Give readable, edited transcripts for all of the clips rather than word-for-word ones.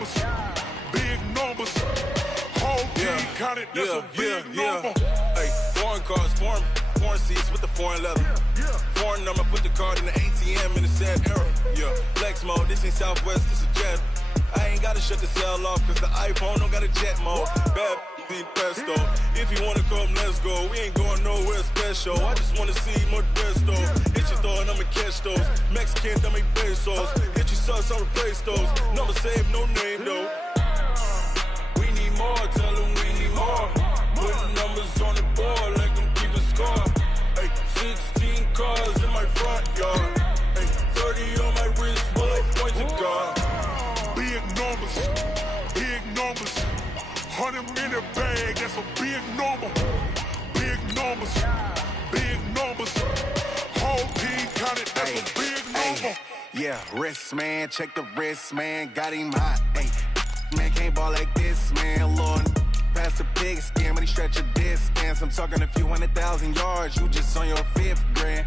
numbers, big numbers. Whole team counted, that's a big number. Hey, foreign cars, foreign seats with the foreign leather. Foreign number, put the card in the ATM in the sad era. Yeah, flex mode, this ain't Southwest, this is jet. I ain't gotta shut the cell off, cause the iPhone don't got a jet mode. Bad need pesto. If you wanna come, let's go. We ain't going nowhere special. I just wanna see more Modesto. Hit your throw and I'ma catch those. Mexican, dame pesos. Hit your sauce, I'll replace those. Number save, no name though. We need more, tell them we need more. Putting numbers on the board, like them keep a score. Hey, 16 cars in my front yard. Hey, 30 on my wrist, bullet point to God. Big numbers, big numbers. 100 in the bag, that's a big number. Big numbers, big numbers. Whole team counted, that's a big number. Yeah, wrist man, check the wrist man, got him hot. Ay, man can't ball like this, man. Lord, past the pig skin, but he stretch a distance. I'm talking a few 100,000 yards, you just on your 5th grand.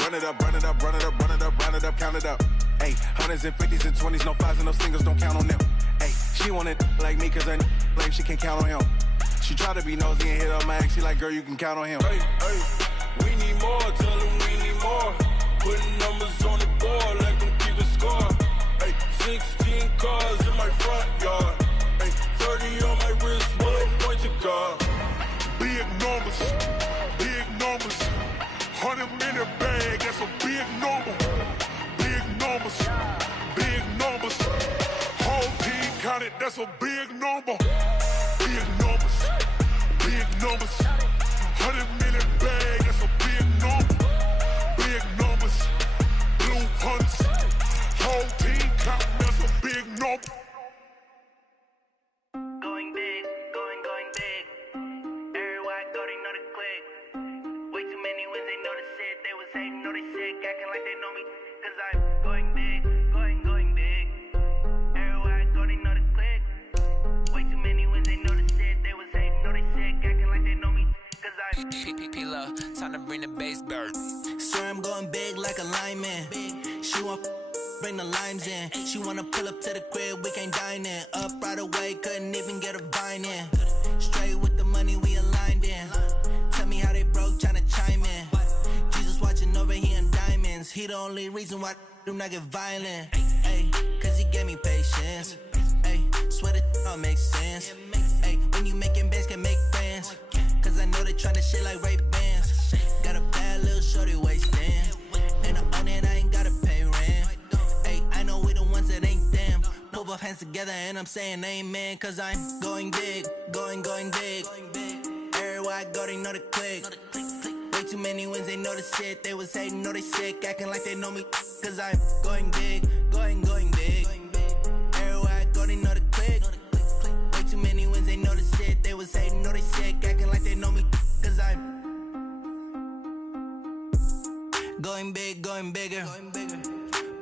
Run it up, run it up, run it up, run it up, run it up, count it up. Ayy, 100s and 50s and 20s, no 5s and no singles, don't count on them. Ayy, she want it like me, cause her like she can count on him. She try to be nosy and hit up my ex, she like, girl, you can count on him. Hey, we need more, tell them we need more. Putting numbers on the board, like them keep a score. Hey, 16 cars in my front yard. Hey, 30 on my wrist, bullet point to God. Big numbers, big numbers. 100 in the bag, that's a big number. Big numbers, big numbers. Whole team counted, that's a big number. Big numbers, big numbers. 100 in the bag, that's a big number. Big numbers, blue hunts. Whole team counting, that's a big number. Going big, going big. Everywhere I go, they know the click. Way too many wins, they know the shit. They was hating, know they sick, acting like they know me. Cause I'm going big, going big. Everywhere I go, they know the click. Way too many wins, they know the shit. They was hating, know they sick, acting like they know me. Cause I'm P-P-P-Love, time to bring the bass bird. Swear I'm going big like a lineman. She want bring the limes in. She wanna pull up to the crib, we can't dine in. Up right away, couldn't even get a vine in. Straight with the money, we aligned in. Tell me how they broke, tryna chime in. Jesus watching over here in diamonds. He the only reason why I do not get violent. Ay, cause he gave me patience. Ay, swear that all makes sense. Ay, when you making bands, can make friends. Cause I know they tryna shit like Ray-Bans. Got a bad little shorty wasting. And I own it, I ain't gotta pay rent. Ay, I know we the ones that ain't them. Pull both hands together and I'm saying amen. Cause I'm going big, going big. Everywhere I go, they know the click. Way too many wins, they know the shit. They was hating, know they sick, acting like they know me. Cause I'm going big, going big. Everywhere I go, they know the click. Way too many wins, they know the shit. They was hating, know they sick, acting like they know me. Cause I'm going big, going bigger.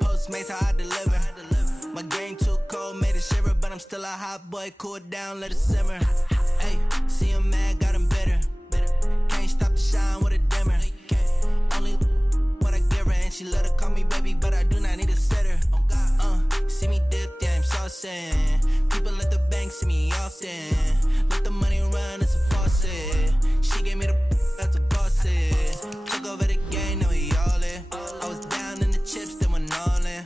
Postmates, how I deliver. My game too cold, made it shiver. But I'm still a hot boy, cool it down, let it simmer. Hey, see him mad, got him bitter. Can't stop the shine with a dimmer. Only what I give her, and she let her call me baby, but I do not need a sitter. See me dip, yeah, I'm saucing. People at the bank see me often. Let the money run, it's a faucet. She gave me the that's a boss it. Took over the game, now we all in. I was down in the chips, then went all in.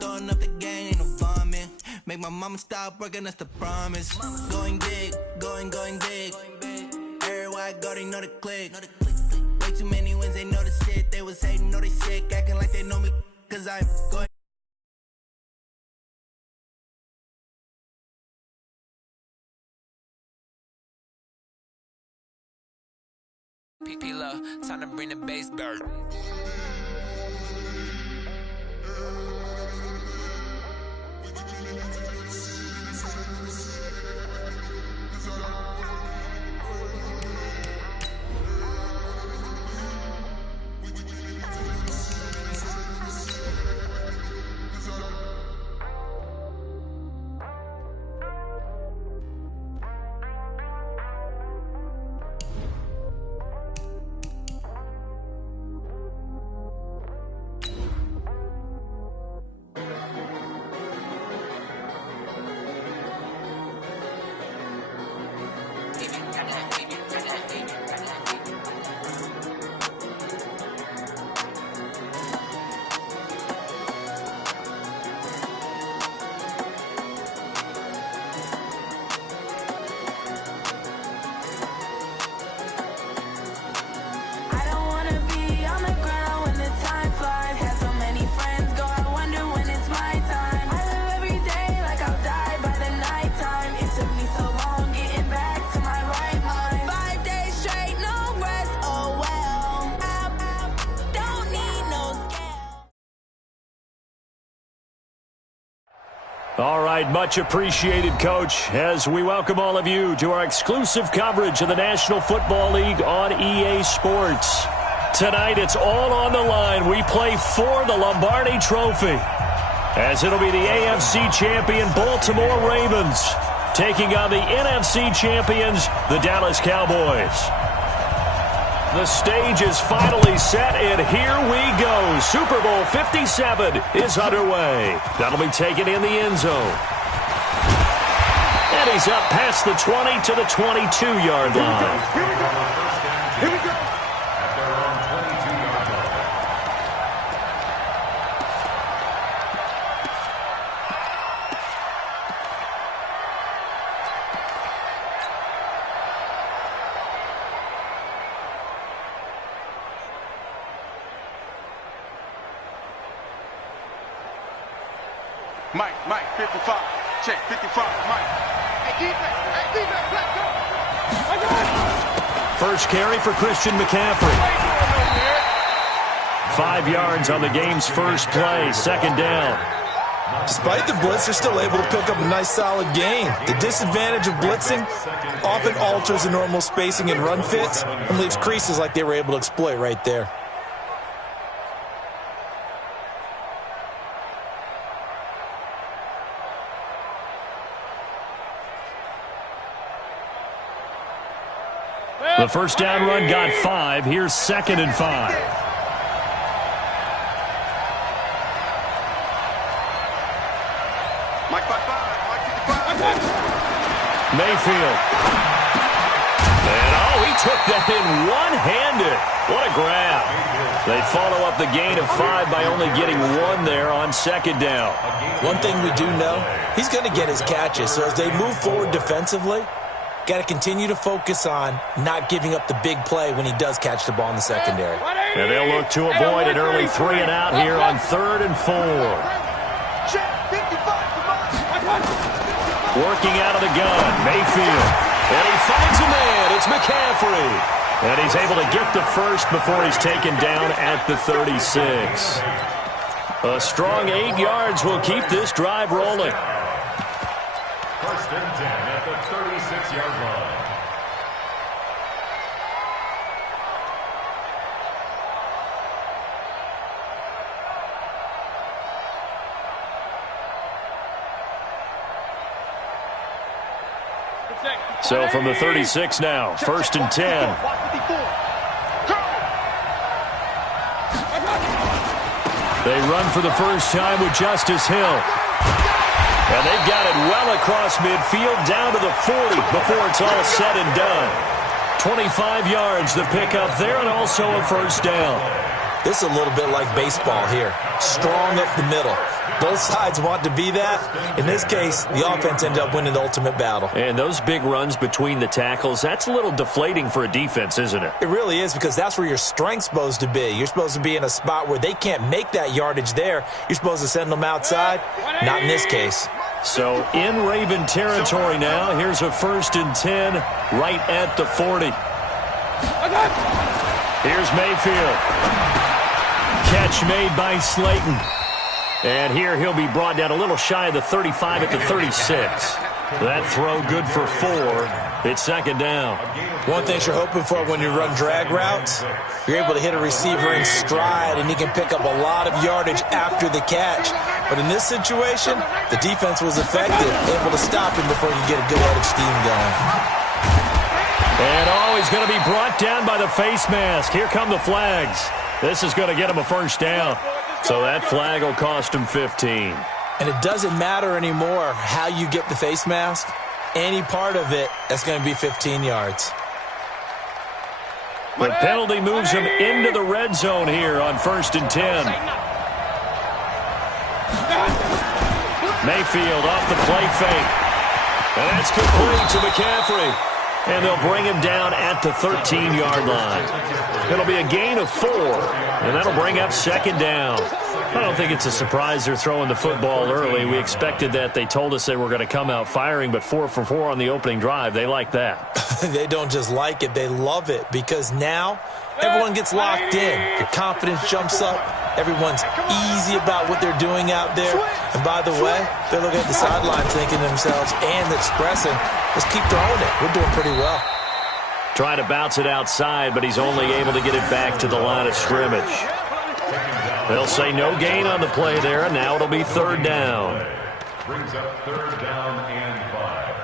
Throwing up the gang, ain't no vomit. Make my mama stop working, that's the promise. Going big, going big. Everywhere I go, they know the click. Way too many wins, they know the shit. They was hating, know they sick, acting like they know me. Cause I'm going. P-P-Love, time to bring the bass bird. All right, much appreciated, Coach, as we welcome all of you to our exclusive coverage of the National Football League on EA Sports. Tonight, it's all on the line. We play for the Lombardi Trophy, as it'll be the AFC champion Baltimore Ravens taking on the NFC champions, the Dallas Cowboys. The stage is finally set, and here we go. Super Bowl 57 is underway. That'll be taken in the end zone. And he's up past the 20 to the 22-yard line. Here we go. Mike, 55. Check, 55, Mike. Hey, defense, let's go. First carry for Christian McCaffrey. 5 yards on the game's first play, second down. Despite the blitz, they're still able to pick up a nice, solid gain. The disadvantage of blitzing often alters the normal spacing and run fits and leaves creases like they were able to exploit right there. The first down run got 5. Here's 2nd and 5. Mike 55, Mayfield. And, he took that in one-handed. What a grab. They follow up the gain of 5 by only getting 1 there on 2nd down. One thing we do know, he's going to get his catches. So as they move forward defensively, got to continue to focus on not giving up the big play when he does catch the ball in the secondary. And they'll look to avoid an early 3 and out here on 3rd and 4. Working out of the gun, Mayfield. And he finds a man. It's McCaffrey. And he's able to get the first before he's taken down at the 36. A strong 8 yards will keep this drive rolling. First and 10 at the 36-yard line. So from the 36 now, 1st and 10. They run for the first time with Justice Hill. And they've got it well across midfield down to the 40 before it's all said and done. 25 yards the pickup there, and also a first down. This is a little bit like baseball here. Strong up the middle. Both sides want to be that. In this case, the offense ended up winning the ultimate battle. And those big runs between the tackles, that's a little deflating for a defense, isn't it? It really is, because that's where your strength's supposed to be. You're supposed to be in a spot where they can't make that yardage there. You're supposed to send them outside. Not in this case. So in Raven territory now. Here's a 1st and 10 right at the 40. Here's Mayfield. Catch made by Slayton. And here he'll be brought down a little shy of the 35 at the 36. That throw good for 4. It's 2nd down. One thing you're hoping for when you run drag routes, you're able to hit a receiver in stride, and he can pick up a lot of yardage after the catch. But in this situation, the defense was effective, able to stop him before you get a good head of steam going. And he's going to be brought down by the face mask. Here come the flags. This is going to get him a first down. So that flag will cost him 15. And it doesn't matter anymore how you get the face mask. Any part of it, that's going to be 15 yards. The penalty moves him into the red zone here on 1st and 10. Mayfield off the play fake. And that's complete to McCaffrey. And they'll bring him down at the 13-yard line. It'll be a gain of 4, and that'll bring up 2nd down. I don't think it's a surprise they're throwing the football early. We expected that. They told us they were going to come out firing, but 4 for 4 on the opening drive. They like that. They don't just like it. They love it, because now everyone gets locked in. Your confidence jumps up. Everyone's easy about what they're doing out there. And by the way, they're looking at the sideline thinking to themselves and expressing, let's keep throwing it. We're doing pretty well. Trying to bounce it outside, but he's only able to get it back to the line of scrimmage. They'll say no gain on the play there, and now it'll be third down. Brings up third down and 5.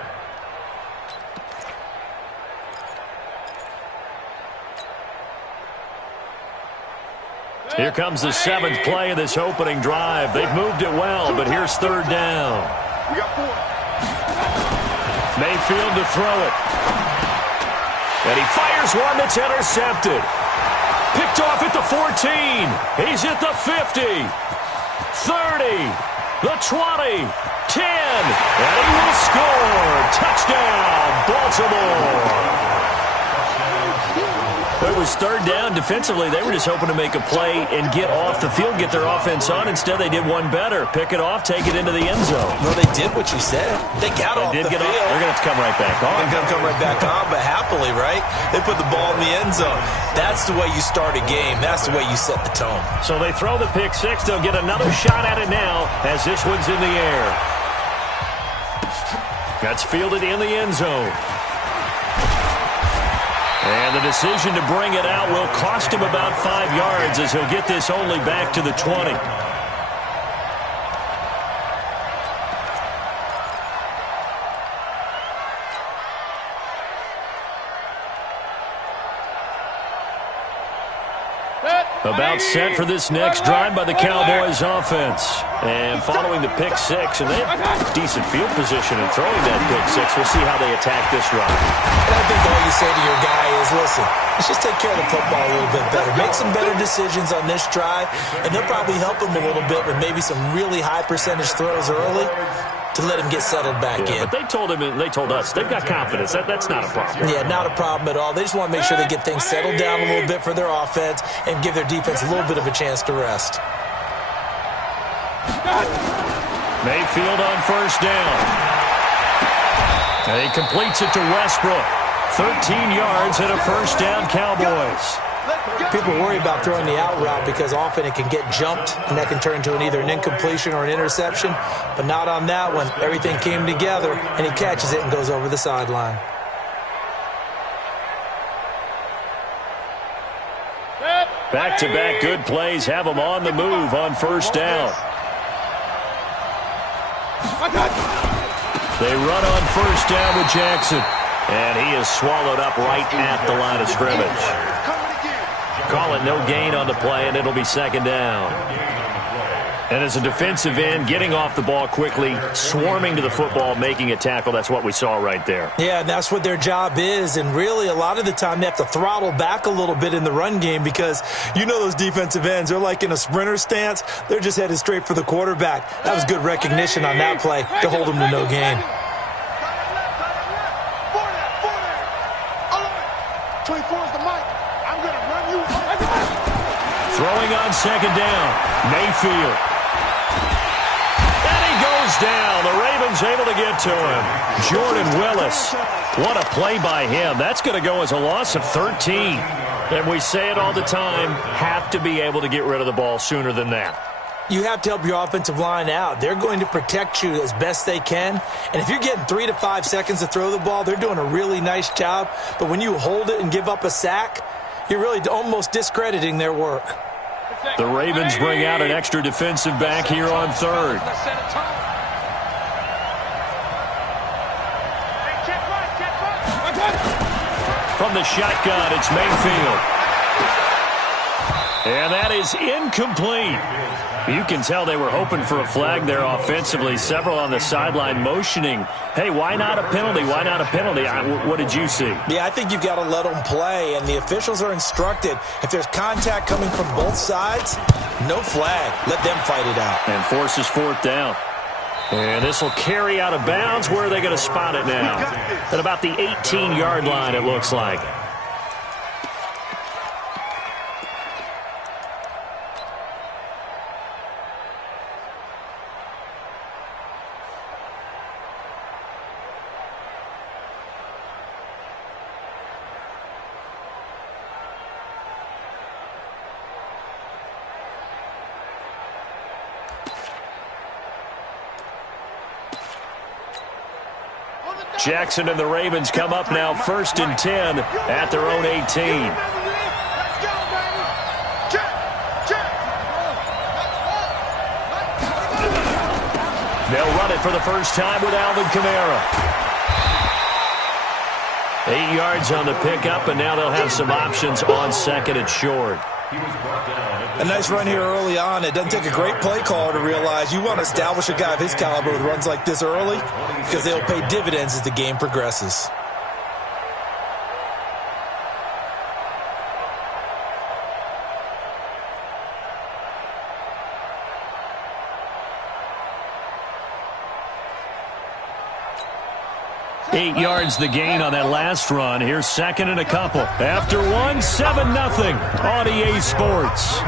Here comes the 7th play of this opening drive. They've moved it well, but here's third down. We got 4. Mayfield to throw it. And he fires one that's intercepted. Picked off at the 14. He's at the 50. 30. The 20. 10. And he will score. Touchdown, Baltimore. It was third down. Defensively, they were just hoping to make a play and get off the field, get their offense on. Instead, they did one better. Pick it off, take it into the end zone. Well, they did what you said. They got off the field. They're going to have to come right back on. They're going to come right back on, but happily, right? They put the ball in the end zone. That's the way you start a game. That's the way you set the tone. So they throw the pick six. They'll get another shot at it now as this one's in the air. That's fielded in the end zone. And the decision to bring it out will cost him about 5 yards as he'll get this only back to the 20. About set for this next drive by the Cowboys offense. And following the pick six, and they have decent field position in throwing that pick six. We'll see how they attack this drive. And I think all you say to your guy is, listen, let's just take care of the football a little bit better. Make some better decisions on this drive, and they'll probably help him a little bit with maybe some really high percentage throws early to let him get settled back in. But they told him, and they told us, they've got confidence. That's not a problem. Yeah, not a problem at all. They just want to make sure they get things settled down a little bit for their offense and give their defense a little bit of a chance to rest. Mayfield on first down. And he completes it to Westbrook. 13 yards and a first down, Cowboys. People worry about throwing the out route because often it can get jumped, and that can turn into either an incompletion or an interception. But not on that one. Everything came together, and he catches it and goes over the sideline. Back-to-back good plays have him on the move on first down. They run on first down with Jackson. And he is swallowed up right at the line of scrimmage. Call it no gain on the play, and it'll be second down. And as a defensive end, getting off the ball quickly, swarming to the football, making a tackle, that's what we saw right there. Yeah, and that's what their job is. And really, a lot of the time, they have to throttle back a little bit in the run game because you know those defensive ends, they're like in a sprinter stance. They're just headed straight for the quarterback. That was good recognition on that play to hold them to no gain. 24 is the mic. I'm going to run you. Throwing on second down, Mayfield. And he goes down. The Ravens able to get to him. Jordan Willis. What a play by him. That's going to go as a loss of 13. And we say it all the time, have to be able to get rid of the ball sooner than that. You have to help your offensive line out. They're going to protect you as best they can. And if you're getting 3 to 5 seconds to throw the ball, they're doing a really nice job. But when you hold it and give up a sack, you're really almost discrediting their work. The Ravens bring out an extra defensive back here on third. From the shotgun, it's Mayfield. And that is incomplete. You can tell they were hoping for a flag there offensively. Several on the sideline motioning, hey, why not a penalty? Why not a penalty? What did you see? Yeah, I think you've got to let them play, and the officials are instructed. If there's contact coming from both sides, no flag. Let them fight it out. And forces fourth down. And this will carry out of bounds. Where are they going to spot it now? At about the 18-yard line, it looks like. Jackson and the Ravens come up now 1st and 10 at their own 18. They'll run it for the first time with Alvin Kamara. 8 yards on the pickup, and now they'll have some options on 2nd and short. A nice run here early on. It doesn't take a great play caller to realize you want to establish a guy of his caliber with runs like this early because they'll pay dividends as the game progresses. Eight yards the gain on that last run. Here's 2nd and a couple. After 1, 7-0 on EA Sports.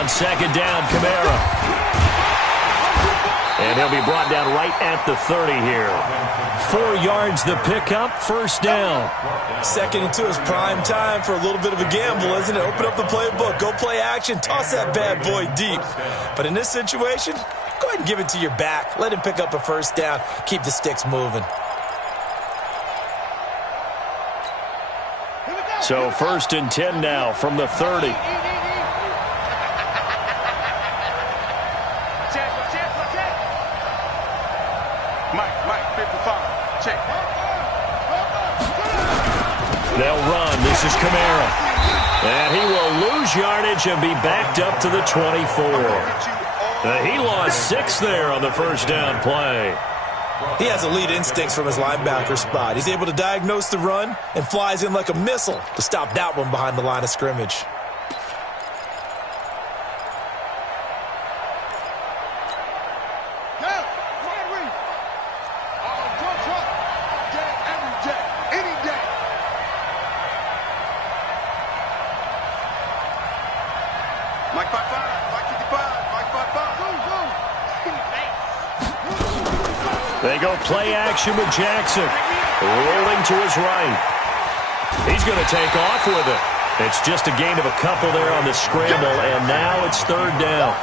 On 2nd down, Kamara. And he'll be brought down right at the 30 here. 4 yards the pickup, 1st down. 2nd and 2 is prime time for a little bit of a gamble, isn't it? Open up the playbook, go play action, toss that bad boy deep. But in this situation, go ahead and give it to your back. Let him pick up a 1st down, keep the sticks moving. So 1st and 10 now from the 30. They'll run. This is Kamara. And he will lose yardage and be backed up to the 24. He lost 6 there on the 1st down play. He has elite instincts from his linebacker spot. He's able to diagnose the run and flies in like a missile to stop that one behind the line of scrimmage. They go play action with Jackson. Rolling to his right. He's going to take off with it. It's just a gain of a couple there on the scramble, and now it's 3rd down.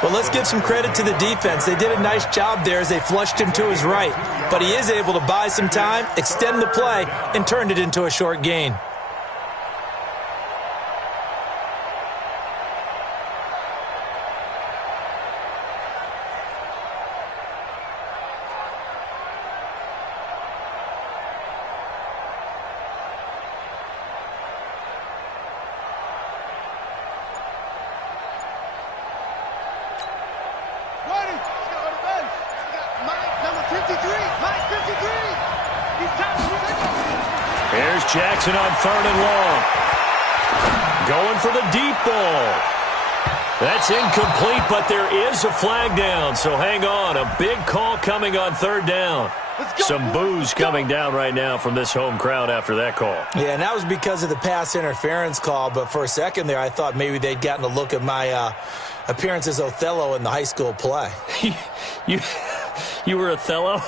Well, let's give some credit to the defense. They did a nice job there as they flushed him to his right. But he is able to buy some time, extend the play, and turned it into a short gain. Here's Jackson on 3rd and long. Going for the deep ball. That's incomplete, but there is a flag down, so hang on. A big call coming on 3rd down. Some boos coming down right now from this home crowd after that call. Yeah, and that was because of the pass interference call, but for a second there I thought maybe they'd gotten a look at my appearance as Othello in the high school play. You were Othello?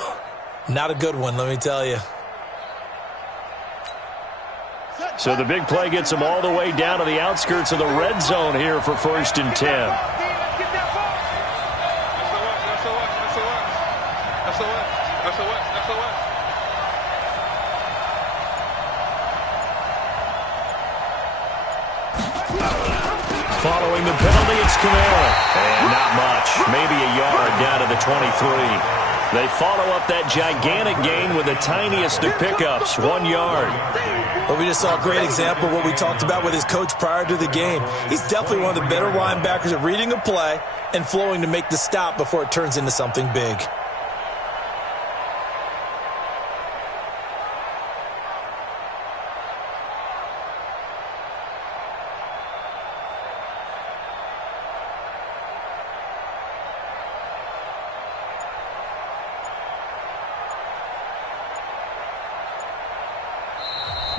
Not a good one, let me tell you. So the big play gets them all the way down to the outskirts of the red zone here for 1st and 10. Following the penalty, it's Kamara. And not much. Maybe a yard down to the 23. They follow up that gigantic gain with the tiniest of pickups, 1 yard. Well, we just saw a great example of what we talked about with his coach prior to the game. He's definitely one of the better linebackers at reading a play and flowing to make the stop before it turns into something big.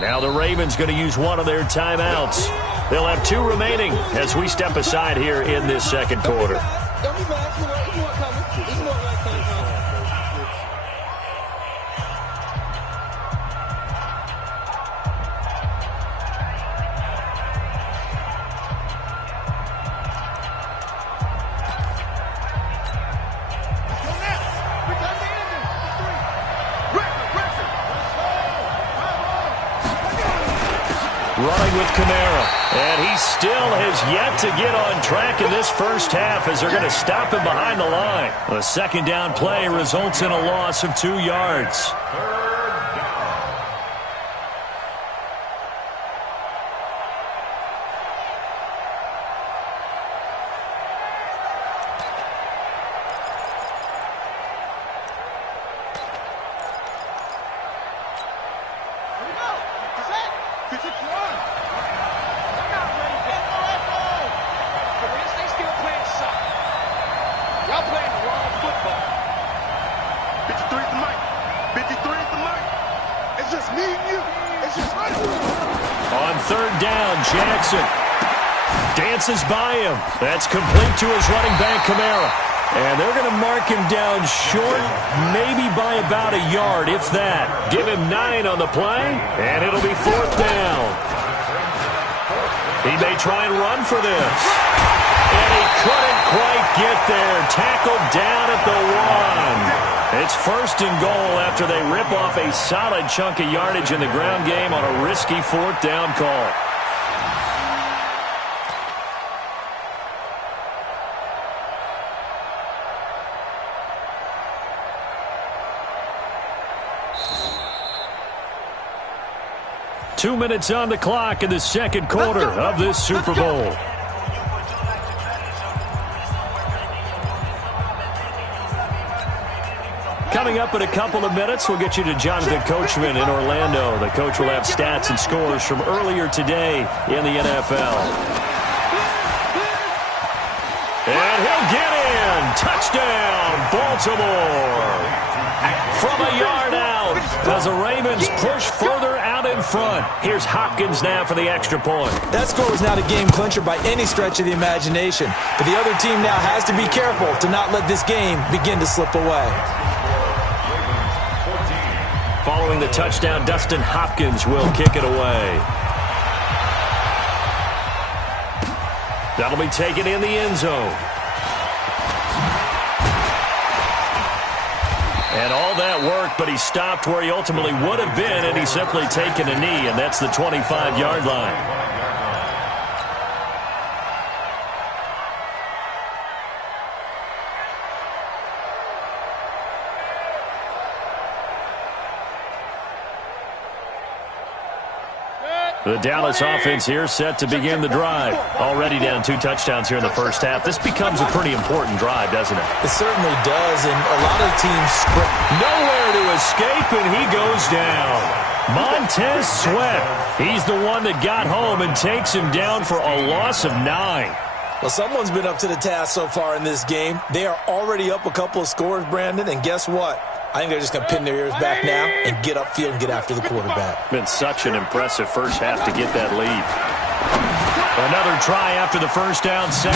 Now the Ravens going to use one of their timeouts. They'll have 2 remaining as we step aside here in this second quarter. Running with Kamara, and he still has yet to get on track in this first half as they're going to stop him behind the line. A second down play results in a loss of 2 yards. Dances by him. That's complete to his running back, Kamara. And they're going to mark him down short, maybe by about a yard, if that. Give him 9 on the play, and it'll be 4th down. He may try and run for this. And he couldn't quite get there. Tackled down at the 1. It's 1st and goal after they rip off a solid chunk of yardage in the ground game on a risky 4th down call. Two minutes on the clock in the second quarter of this Super Bowl. Coming up in a couple of minutes, we'll get you to Jonathan Coachman in Orlando. The coach will have stats and scores from earlier today in the NFL. And he'll get in. Touchdown, Baltimore. From a yard out as the Ravens push further out in front. Here's Hopkins now for the extra point. That score was not a game clincher by any stretch of the imagination. But the other team now has to be careful to not let this game begin to slip away. Following the touchdown, Dustin Hopkins will kick it away. That'll be taken in the end zone. And all that work, but he stopped where he ultimately would have been, and he's simply taken a knee, and that's the 25-yard line. The Dallas offense here set to begin the drive. Already down 2 touchdowns here in the first half. This becomes a pretty important drive, doesn't it? It certainly does, and a lot of teams script. Nowhere to escape, and he goes down. Montez Sweat. He's the one that got home and takes him down for a loss of 9. Well, someone's been up to the task so far in this game. They are already up a couple of scores, Brandon, and guess what? I think they're just going to pin their ears back now and get upfield and get after the quarterback. Been such an impressive first half to get that lead. Another try after the first down sack.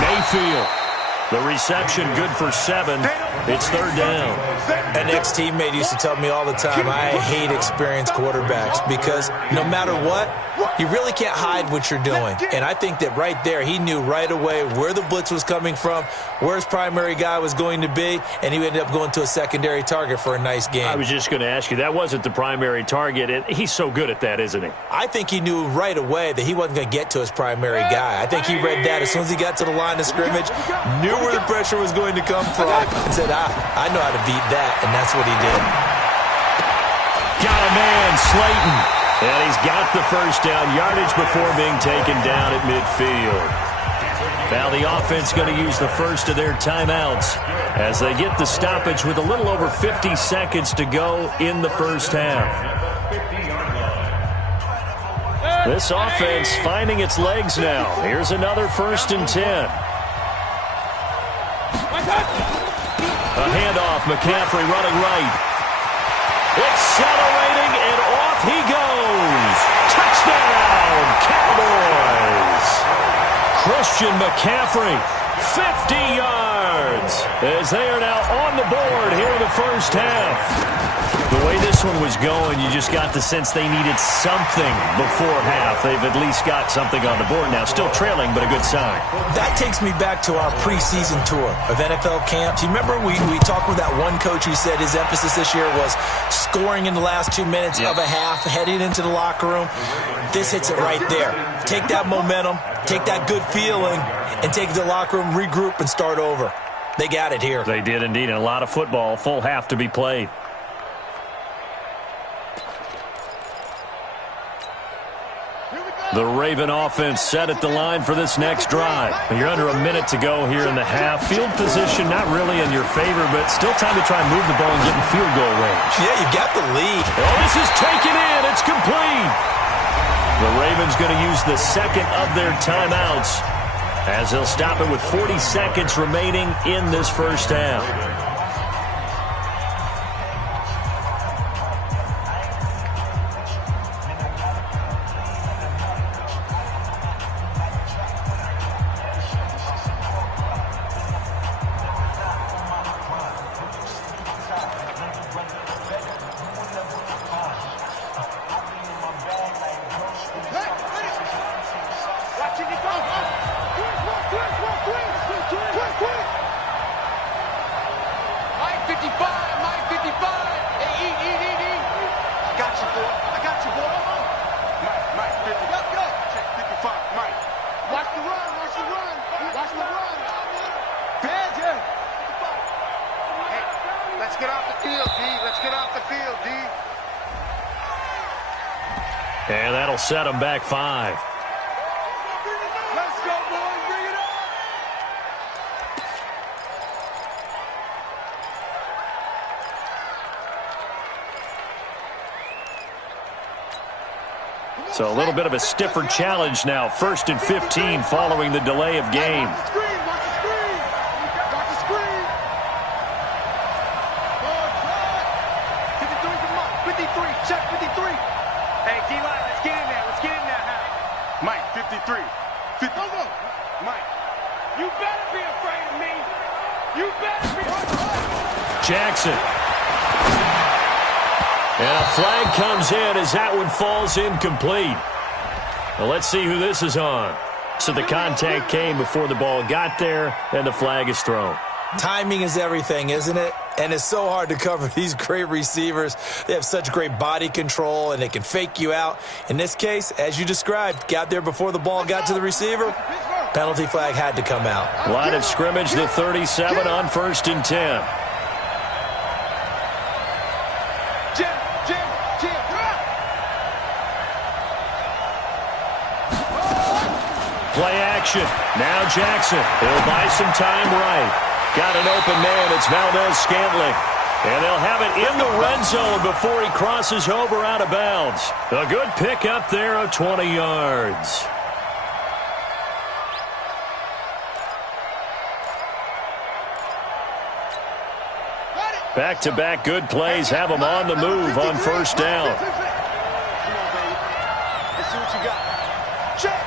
Mayfield. The reception good for 7. It's 3rd down. An ex-teammate used to tell me all the time, I hate experienced quarterbacks because no matter what, you really can't hide what you're doing. And I think that right there, he knew right away where the blitz was coming from, where his primary guy was going to be, and he ended up going to a secondary target for a nice game. I was just going to ask you, that wasn't the primary target, and he's so good at that, isn't he? I think he knew right away that he wasn't going to get to his primary guy. I think he read that as soon as he got to the line of scrimmage, knew where the pressure was going to come from, and said, I know how to beat that, and that's what he did. Got a man, Slayton. And he's got the first down yardage before being taken down at midfield. Now the offense going to use the first of their timeouts as they get the stoppage with a little over 50 seconds to go in the first half. This offense finding its legs now. Here's another 1st and 10. A handoff, McCaffrey running right. Accelerating, and off he goes. Touchdown, Cowboys. Christian McCaffrey, 50 yards, as they are now on the board here in the first half. The way this one was going, you just got the sense they needed something before half. They've at least got something on the board now. Still trailing, but a good sign. That takes me back to our preseason tour of NFL camp. Do you remember we talked with that one coach who said his emphasis this year was scoring in the last 2 minutes of a half, heading into the locker room? This hits it right there. Take that momentum, take that good feeling, and take it to the locker room, regroup, and start over. They got it here. They did indeed, and a lot of football, full half to be played. The Raven offense set at the line for this next drive. You're under a minute to go here in the half. Field position not really in your favor, but still time to try and move the ball and get in field goal range. Yeah, you've got the lead. Oh, this is taken in. It's complete. The Ravens going to use the second of their timeouts as they'll stop it with 40 seconds remaining in this first half. And that'll set them back 5. Let's go, boys. Bring it on. So a little bit of a stiffer challenge now. 1st and 15 following the delay of game. Watch the screen. Watch the screen. Watch the screen. 53 for Mike. 53. Check 53. Hey, D-line, let's get in there. Let's get in there, huh? Mike, 53. 50. Go. Mike. You better be afraid of me. You better be afraid. Jackson. And a flag comes in as that one falls incomplete. Well, let's see who this is on. So the contact came before the ball got there, and the flag is thrown. Timing is everything, isn't it? And it's so hard to cover these great receivers. They have such great body control, and they can fake you out. In this case, as you described, got there before the ball got to the receiver. Penalty flag had to come out. Line of scrimmage, the 37 on 1st and 10. Play action. Now Jackson. He'll buy some time right. Got an open man. It's Valdez-Scantling. And they'll have it in the red zone before he crosses over out of bounds. A good pick up there of 20 yards. Back-to-back good plays have them on the move on 1st down. Come on, baby. Let's see what you got. Check.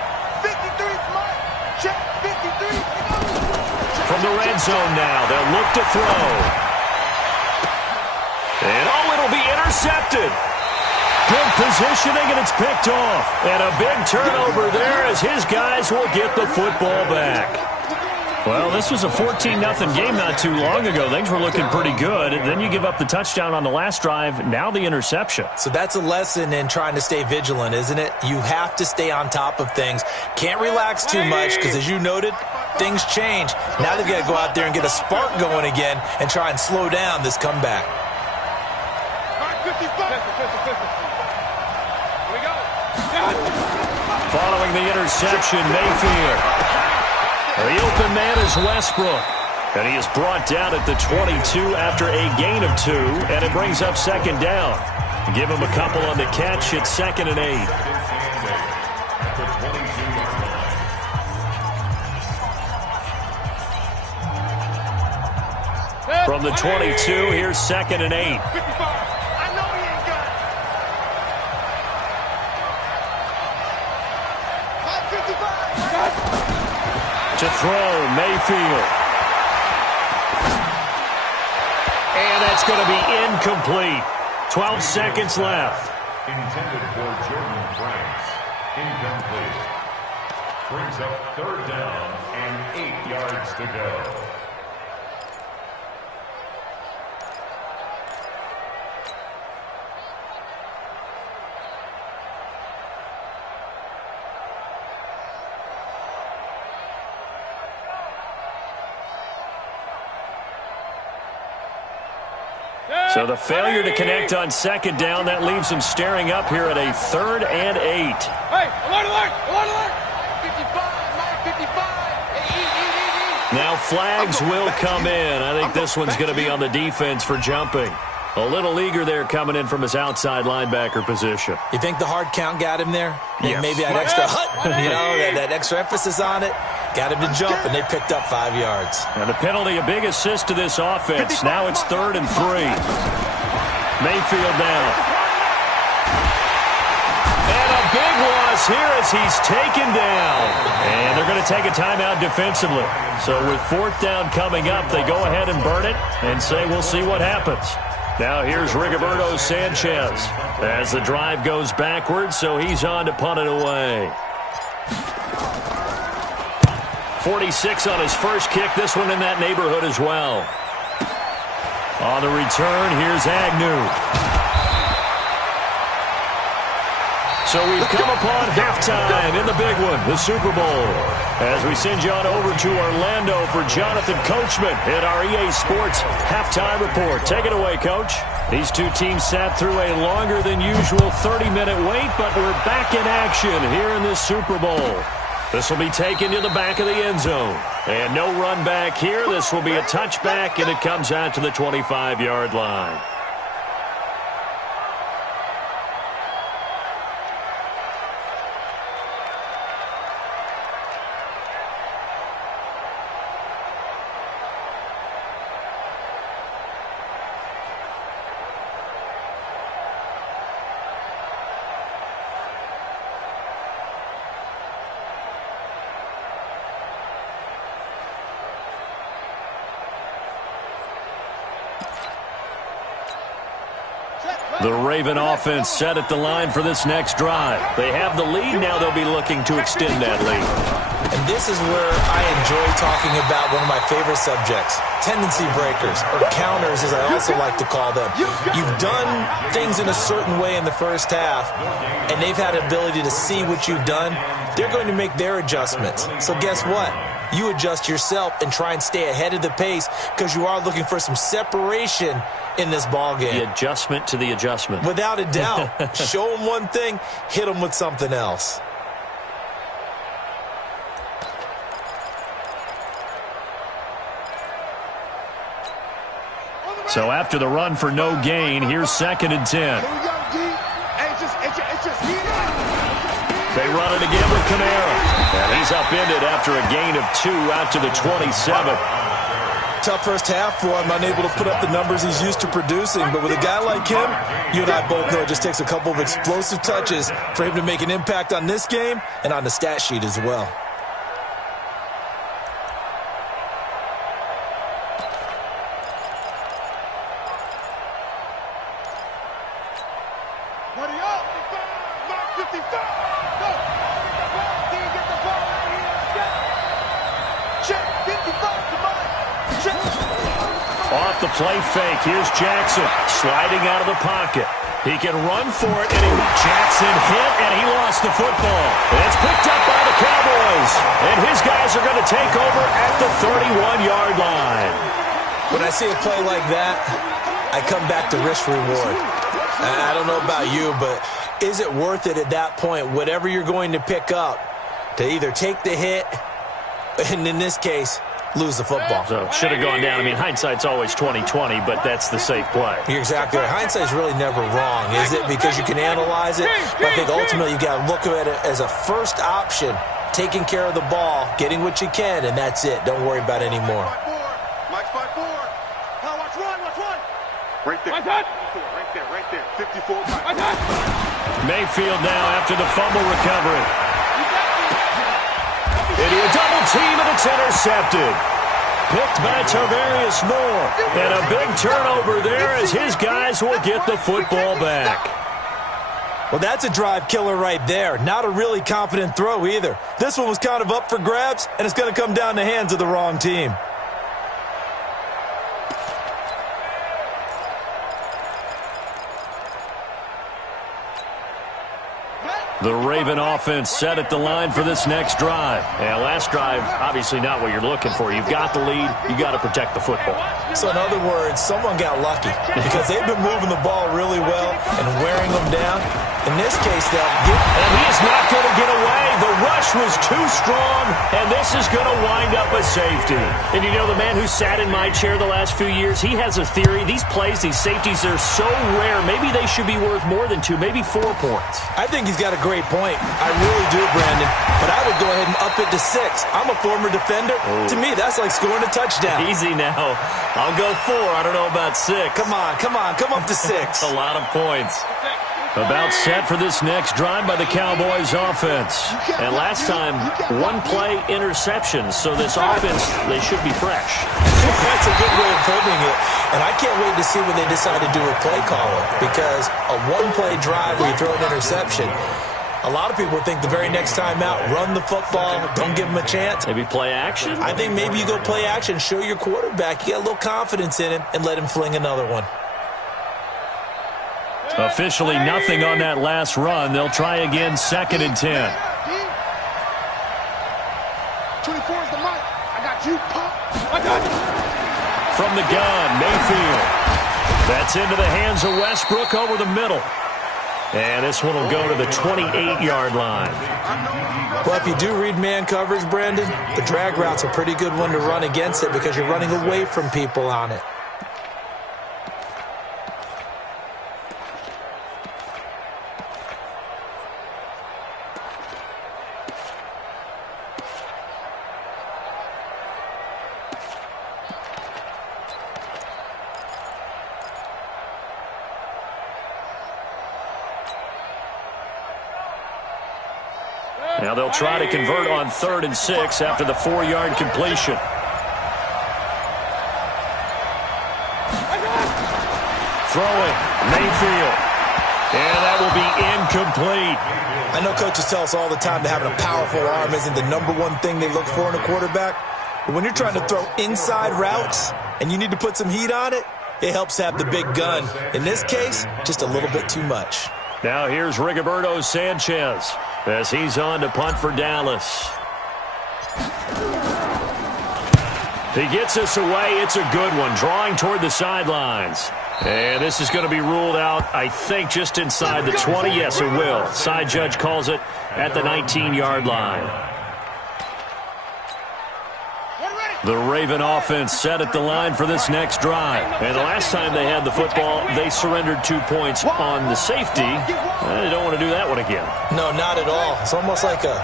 53, Mike. Check. 53. From the red zone now, they'll look to throw. And it'll be intercepted. Good positioning, and it's picked off. And a big turnover there as his guys will get the football back. Well, this was a 14-0 game not too long ago. Things were looking pretty good. Then you give up the touchdown on the last drive. Now the interception. So that's a lesson in trying to stay vigilant, isn't it? You have to stay on top of things. Can't relax too much because, as you noted, things change. Now they've got to go out there and get a spark going again and try and slow down this comeback. Following the interception, Mayfield. The open man is Westbrook. And he is brought down at the 22 after a gain of 2. And it brings up 2nd down. Give him a couple on the catch. It's 2nd and 8. From the 22, here's 2nd and 8. I know he To throw, Mayfield. And that's going to be incomplete. 12 seconds left. Intended for Jordan Franks. Incomplete. Brings up 3rd down and 8 yards to go. So the failure to connect on 2nd down, that leaves them staring up here at a 3rd and 8. Hey, alert, alert, alert, alert. 55, Now flags will come in. I think this one's going to be on the defense for jumping. A little eager there coming in from his outside linebacker position. You think the hard count got him there? Yes. Maybe that extra that extra emphasis on it got him to jump, and they picked up 5 yards. And the penalty, a big assist to this offense. Now it's 3rd and 3. Mayfield down. And a big loss here as he's taken down. And they're going to take a timeout defensively. So with 4th down coming up, they go ahead and burn it and say we'll see what happens. Now here's Rigoberto Sanchez as the drive goes backwards, so he's on to punt it away. 46 on his first kick. This one in that neighborhood as well. On the return, here's Agnew. So we've come upon halftime in the big one, the Super Bowl. As we send you on over to Orlando for Jonathan Coachman in our EA Sports Halftime Report. Take it away, Coach. These two teams sat through a longer than usual 30-minute wait, but we're back in action here in this Super Bowl. This will be taken to the back of the end zone. And no run back here. This will be a touchback, and it comes out to the 25-yard line. The Raven offense set at the line for this next drive. They have the lead. Now they'll be looking to extend that lead. And this is where I enjoy talking about one of my favorite subjects, tendency breakers, or counters as I also like to call them. You've done things in a certain way in the first half, and they've had the ability to see what you've done. They're going to make their adjustments. So guess what? You adjust yourself and try and stay ahead of the pace because you are looking for some separation in this ball game. The adjustment to the adjustment. Without a doubt. Show them one thing, hit them with something else. So after the run for no gain, here's 2nd and 10. They run it again with Kamara. And he's upended after a gain of 2 out to the 27. Tough first half for him, unable to put up the numbers he's used to producing. But with a guy like him, you and I both know it just takes a couple of explosive touches for him to make an impact on this game and on the stat sheet as well. Off the play fake, here's Jackson sliding out of the pocket. He can run for it, and Jackson hit, and he lost the football. And it's picked up by the Cowboys, and his guys are going to take over at the 31-yard line. When I see a play like that, I come back to risk-reward. I don't know about you, but is it worth it at that point, whatever you're going to pick up, to either take the hit, and in this case, lose the football? So should have gone down. I mean, hindsight's always 20/20, but that's the safe play. You're exactly right. Hindsight's really never wrong, is it? Because you can analyze it, but I think ultimately you got to look at it as a first option, taking care of the ball, getting what you can, and that's it. Don't worry about any more. Mike's 5-4. Now watch one. Right there. Right there. 54. Mayfield now after the fumble recovery. Into a double team, and it's intercepted. Picked by Tarvarius Moore. And a big turnover there as his guys will get the football back. Well, that's a drive killer right there. Not a really confident throw either. This one was kind of up for grabs, and it's going to come down the hands of the wrong team. The Raven offense set at the line for this next drive. And last drive, obviously not what you're looking for. You've got the lead. You've got to protect the football. So in other words, someone got lucky because they've been moving the ball really well and wearing them down. In this case, they'll get... And he is not going to get away. The rush was too strong, and this is going to wind up a safety. And you know, the man who sat in my chair the last few years, he has a theory. These plays, these safeties, they're so rare. Maybe they should be worth more than 2, maybe 4 points. I think he's got a great point. I really do, Brandon. But I would go ahead and up it to 6. I'm a former defender. Oh. To me, that's like scoring a touchdown. Easy now. I'll go 4. I don't know about 6. Come on. Come up to 6. A lot of points. About set for this next drive by the Cowboys offense. And last time, 1-play interception. So this offense, they should be fresh. That's a good way of putting it. And I can't wait to see when they decide to do a play caller. Because a 1-play drive where you throw an interception, a lot of people think the very next time out, run the football, don't give them a chance. Maybe play action? I think maybe you go play action, show your quarterback, you get a little confidence in him, and let him fling another one. Officially nothing on that last run. They'll try again, 2nd and 10. 24 is the mic. I got you, Pop. I got you. From the gun, Mayfield. That's into the hands of Westbrook over the middle. And this one will go to the 28-yard line. Well, if you do read man coverage, Brandon, the drag route's a pretty good one to run against it because you're running away from people on it. Now they'll try to convert on 3rd and 6 after the 4-yard completion. Throwing, Mayfield. And that will be incomplete. I know coaches tell us all the time that having a powerful arm isn't the #1 thing they look for in a quarterback. But when you're trying to throw inside routes and you need to put some heat on it, it helps have the big gun. In this case, just a little bit too much. Now here's Rigoberto Sanchez as he's on to punt for Dallas. He gets us away. It's a good one, drawing toward the sidelines. And this is going to be ruled out, I think, just inside the 20. Yes, it will. Side judge calls it at the 19-yard line. The Raven offense set at the line for this next drive. And the last time they had the football, they surrendered 2 points on the safety. They don't want to do that one again. No, not at all. It's almost like a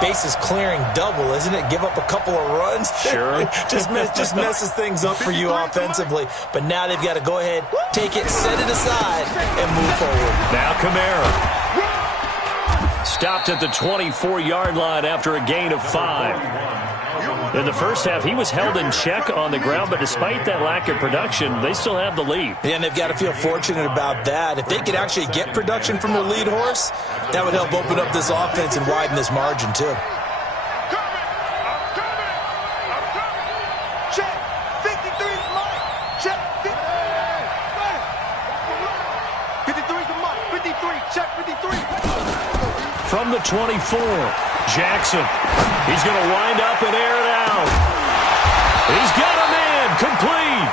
bases clearing double, isn't it? Give up a couple of runs. Sure. just messes things up for you offensively. But now they've got to go ahead, take it, set it aside, and move forward. Now Kamara. Stopped at the 24-yard line after a gain of 5. In the first half, he was held in check on the ground, but despite that lack of production, they still have the lead. Yeah, and they've got to feel fortunate about that. If they could actually get production from their lead horse, that would help open up this offense and widen this margin, too. Check. 53's the mic. Check. 53's the mic. 53. Check 53. From the 24, Jackson. He's going to wind up and air it out. He's got a man complete.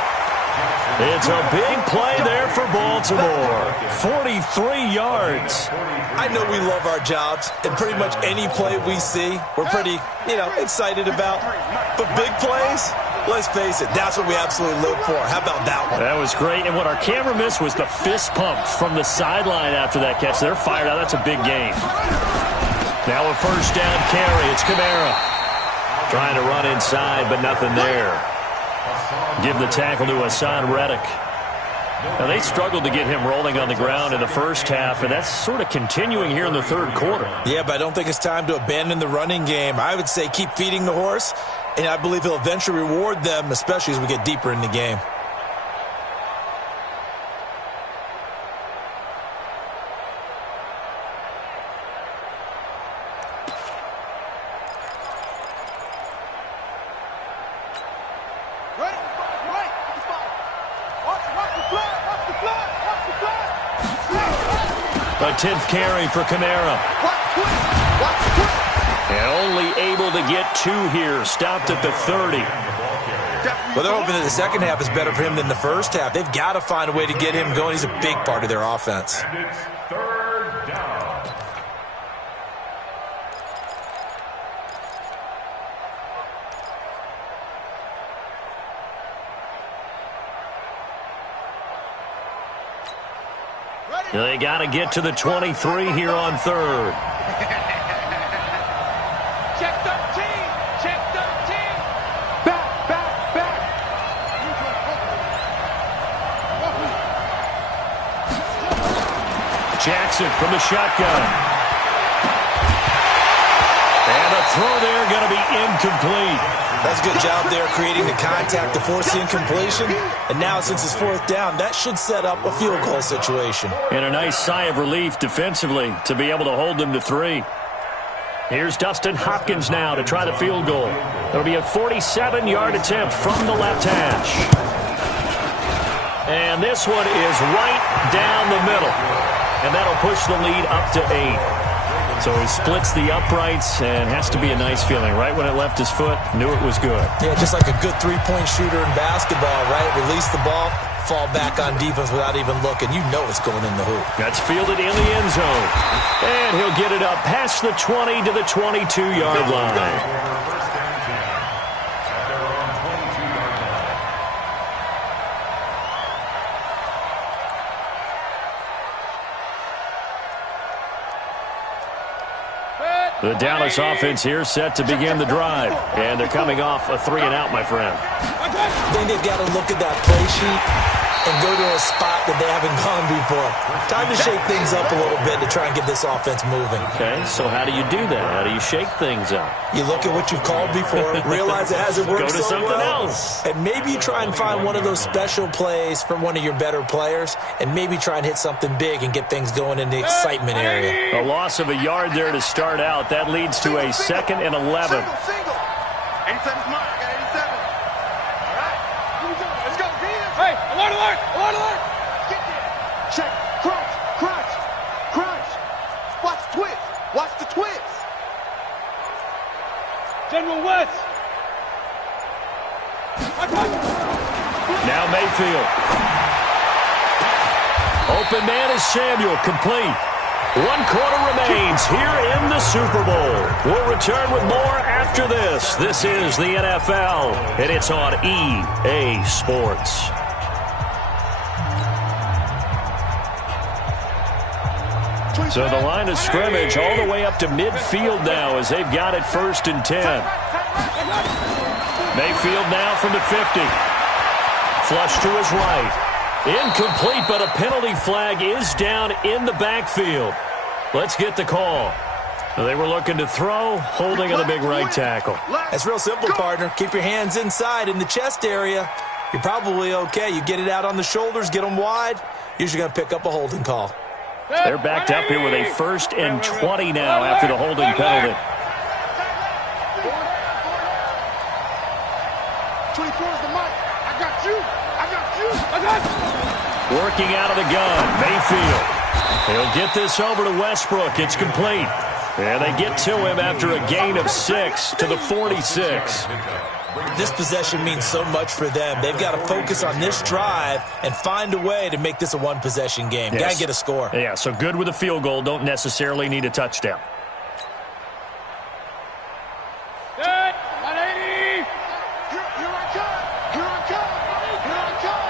It's a big play there for Baltimore. 43 yards. I know we love our jobs, and pretty much any play we see, we're pretty, excited about. But big plays, let's face it, that's what we absolutely live for. How about that one? That was great. And what our camera missed was the fist pump from the sideline after that catch. They're fired out. That's a big game. Now a first down carry. It's Kamara. Trying to run inside, but nothing there. Give the tackle to Hassan Reddick. Now, they struggled to get him rolling on the ground in the first half, and that's sort of continuing here in the third quarter. Yeah, but I don't think it's time to abandon the running game. I would say keep feeding the horse, and I believe he'll eventually reward them, especially as we get deeper in the game. A 10th carry for Kamara. And only able to get 2 here. Stopped at the 30. Well, they're hoping that the second half is better for him than the first half. They've got to find a way to get him going. He's a big part of their offense. And it's third down. They got to get to the 23 here on third. Check 13. Check 13. Back, back, back. Jackson from the shotgun. And a throw there going to be incomplete. That's a good job there creating the contact to force the incompletion. And now since it's fourth down, that should set up a field goal situation. And a nice sigh of relief defensively to be able to hold them to 3. Here's Dustin Hopkins now to try the field goal. It'll be a 47-yard attempt from the left hash. And this one is right down the middle. And that'll push the lead up to 8. So he splits the uprights and has to be a nice feeling. Right when it left his foot, knew it was good. Yeah, just like a good three-point shooter in basketball, right? Release the ball, fall back on defense without even looking. You know it's going in the hoop. That's fielded in the end zone. And he'll get it up past the 20 to the 22-yard line. The Dallas offense here set to begin the drive. And they're coming off a 3-and-out, my friend. I think they've got to look at that play sheet and go to a spot that they haven't gone before. Time to shake things up a little bit to try and get this offense moving. Okay, so how do you do that? How do you shake things up? You look at what you've called before, realize it hasn't worked so so something well, else. and maybe you try and find one of those special plays from one of your better players, and maybe try and hit something big and get things going in the excitement area. A loss of a yard there to start out. That leads to a 2nd and 11. Single. 87's mine. I got 87. All right. Let's go. Hey, alert, alert, alert, alert. Get there. Check. Crunch, crunch, crunch. Watch the twist. Watch the twist. General West. Now Mayfield. Open man is Samuel, complete. 1 quarter remains here in the Super Bowl. We'll return with more after this. This is the NFL, and it's on EA Sports. So the line of scrimmage all the way up to midfield now as they've got it 1st and 10. Mayfield now from the 50. Flush to his right. Incomplete, but a penalty flag is down in the backfield. Let's get the call. They were looking to throw, holding on the big right tackle. That's real simple, partner. Keep your hands inside in the chest area. You're probably okay. You get it out on the shoulders, get them wide. Usually going to pick up a holding call. They're backed up here with a 1st and 20 now after the holding penalty. 24 is the mic. I got you. I got you. I got you. Working out of the gun, Mayfield. He'll get this over to Westbrook. It's complete. And they get to him after a gain of 6 to the 46. This possession means so much for them. They've got to focus on this drive and find a way to make this a one-possession game. Yes. Got to get a score. Yeah, so good with a field goal. Don't necessarily need a touchdown. Good. 180. Here I come. Here I come. Here I come.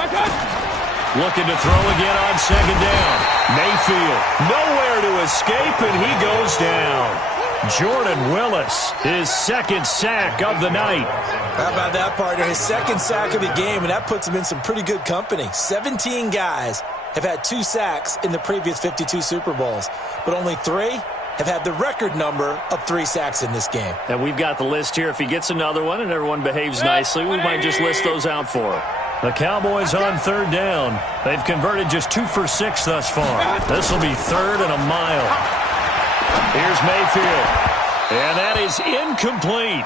I got you. Looking to throw again on 2nd down. Mayfield, nowhere to escape, and he goes down. Jordan Willis, his second sack of the night. How about that, partner? His second sack of the game, and that puts him in some pretty good company. 17 guys have had 2 sacks in the previous 52 Super Bowls, but only 3 have had the record number of 3 sacks in this game. And we've got the list here. If he gets another one and everyone behaves nicely, we might just list those out for him. The Cowboys on third down. They've converted just 2 for 6 thus far. This will be 3rd and a mile. Here's Mayfield. And that is incomplete.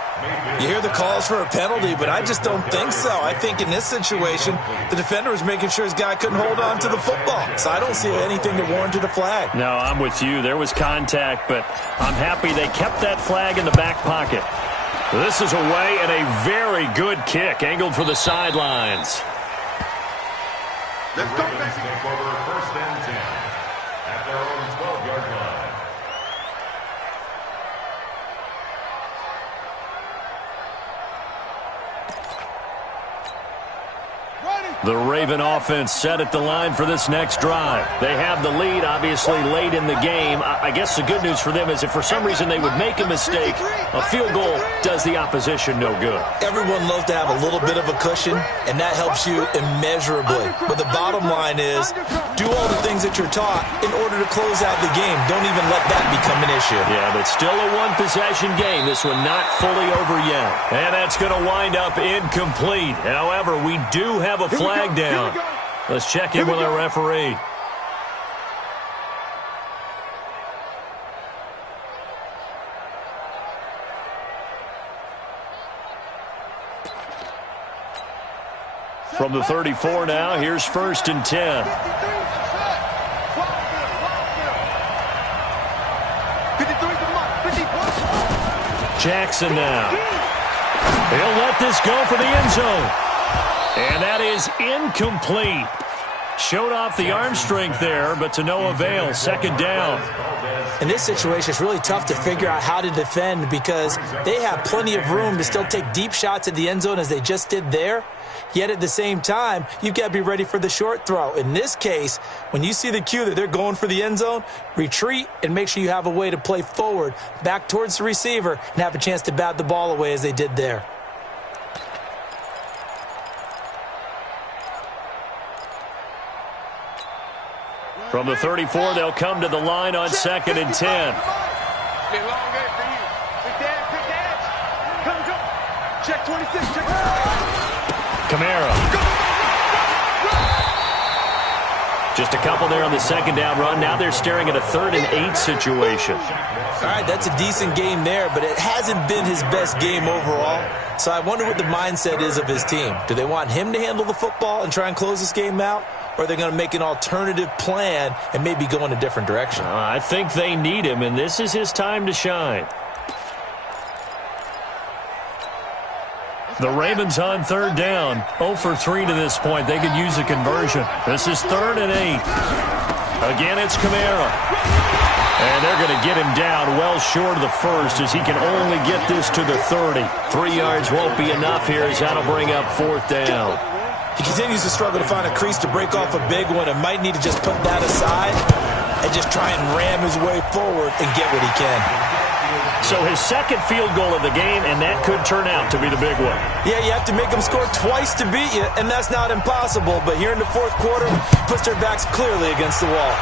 You hear the calls for a penalty, but I just don't think so. I think in this situation, the defender was making sure his guy couldn't hold on to the football. So I don't see anything that warranted a flag. No, I'm with you. There was contact, but I'm happy they kept that flag in the back pocket. This is away and a very good kick, angled for the sidelines. Let's go, Ravens take over 1st and 10 at their own 12-yard line. The Raven offense set at the line for this next drive. They have the lead, obviously, late in the game. I guess the good news for them is if for some reason they would make a mistake, a field goal does the opposition no good. Everyone loves to have a little bit of a cushion, and that helps you immeasurably. But the bottom line is, do all the things that you're taught in order to close out the game. Don't even let that become an issue. Yeah, but still a one-possession game. This one not fully over yet. And that's going to wind up incomplete. However, we do have a flag down. Let's check in with our referee. From the 34 now, here's 1st and 10. Jackson now. He'll let this go for the end zone. And that is incomplete. Showed off the arm strength there, but to no avail. 2nd down. In this situation, it's really tough to figure out how to defend because they have plenty of room to still take deep shots at the end zone as they just did there. Yet at the same time, you've got to be ready for the short throw. In this case, when you see the cue that they're going for the end zone, retreat and make sure you have a way to play forward, back towards the receiver, and have a chance to bat the ball away as they did there. From the 34, they'll come to the line on 2nd and 10. Check 26, check. Kamara. Just a couple there on the 2nd down run. Now they're staring at a 3rd and 8 situation. All right, that's a decent game there, but it hasn't been his best game overall. So I wonder what the mindset is of his team. Do they want him to handle the football and try and close this game out? Or are they going to make an alternative plan and maybe go in a different direction? I think they need him, and this is his time to shine. The Ravens on 3rd down. 0 for 3 to this point. They could use a conversion. This is 3rd and 8. Again, it's Kamara. And they're going to get him down well short of the 1st as he can only get this to the 30. 3 yards won't be enough here as that'll bring up 4th down. He continues to struggle to find a crease to break off a big one and might need to just put that aside and just try and ram his way forward and get what he can. So his 2nd field goal of the game, and that could turn out to be the big one. Yeah, you have to make them score twice to beat you, and that's not impossible. But here in the 4th quarter, puts their backs clearly against the wall.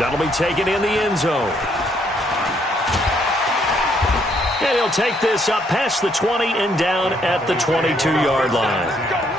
That'll be taken in the end zone. And he'll take this up past the 20 and down at the 22-yard line.